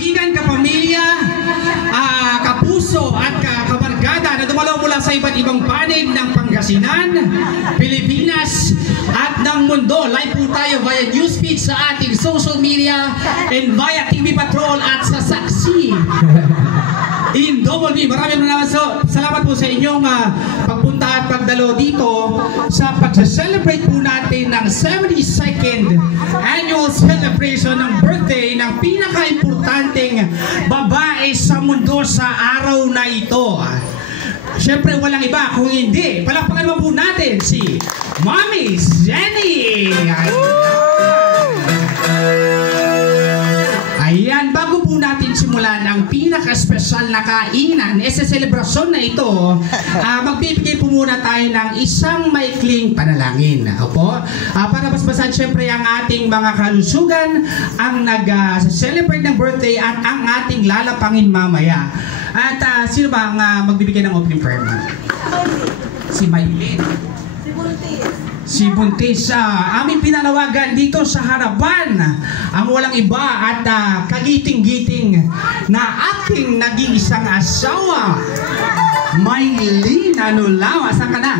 kaibigan, kapamilya, kapuso at kabarkada na dumalaw mula sa iba't ibang panig ng Pangasinan, Pilipinas at ng mundo. Live po tayo via newsfeed sa ating social media and via TV Patrol at sa Saksi in Double B. Maraming salamat po sa inyong pagpunta at pagdalo dito sa pag-celebrate po natin ng 72nd annual celebration ng birthday ng pinaka-importanting babae sa mundo sa araw na ito. Siyempre walang iba kung hindi, palakpakan mo po natin si Mommy Jenny. Ayan, bago po natin simulan ang pinaka-special na kainan sa selebrasyon na ito, magbibigay po muna tayo ng isang maikling panalangin. Opo? Para basbasan siyempre ang ating mga kalusugan, ang nag-celebrate ng birthday at ang ating lalapangin mamaya. At sino ba ang magbibigay ng opening prayer? Si Maylin. Si Buntis, aming pinanawagan dito sa harapan ang walang iba at kagiting-giting na aking nag-iisang asawa, Maylin Anulaw. Asan ka na?